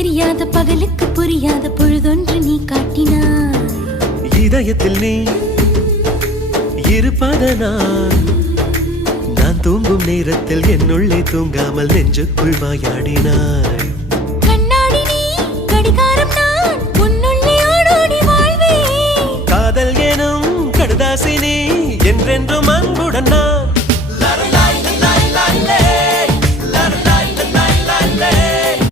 தெரியாத பகலுக்கு புரியாத பொழுதொன்று நீ காட்டினாய். இதயத்தில் நீ இருப்பதனால் நான் தூங்கும் நேரத்தில் என்னுள்ளே தூங்காமல் நெஞ்சுக்குள் வாயாடினாய்.